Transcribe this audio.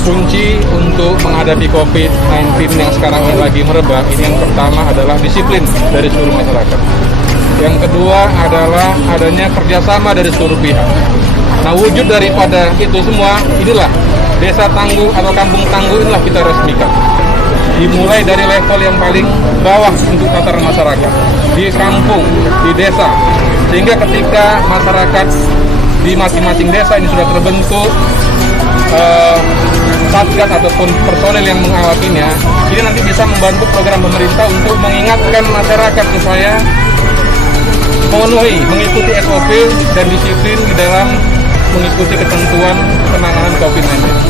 Kunci untuk menghadapi Covid-19 yang sekarang ini lagi merebak, ini yang pertama adalah disiplin dari seluruh masyarakat. Yang kedua adalah adanya kerjasama dari seluruh pihak. Nah, wujud daripada itu semua, inilah Desa Tangguh atau Kampung Tangguh inilah kita resmikan. Dimulai dari level yang paling bawah untuk tataran masyarakat, di kampung, di desa. Sehingga ketika masyarakat di masing-masing desa ini sudah terbentuk satgas ataupun personel yang mengawasinya, ini nanti bisa membantu program pemerintah untuk mengingatkan masyarakat supaya mengikuti SOP dan disiplin di dalam mengikuti ketentuan penanganan COVID-19.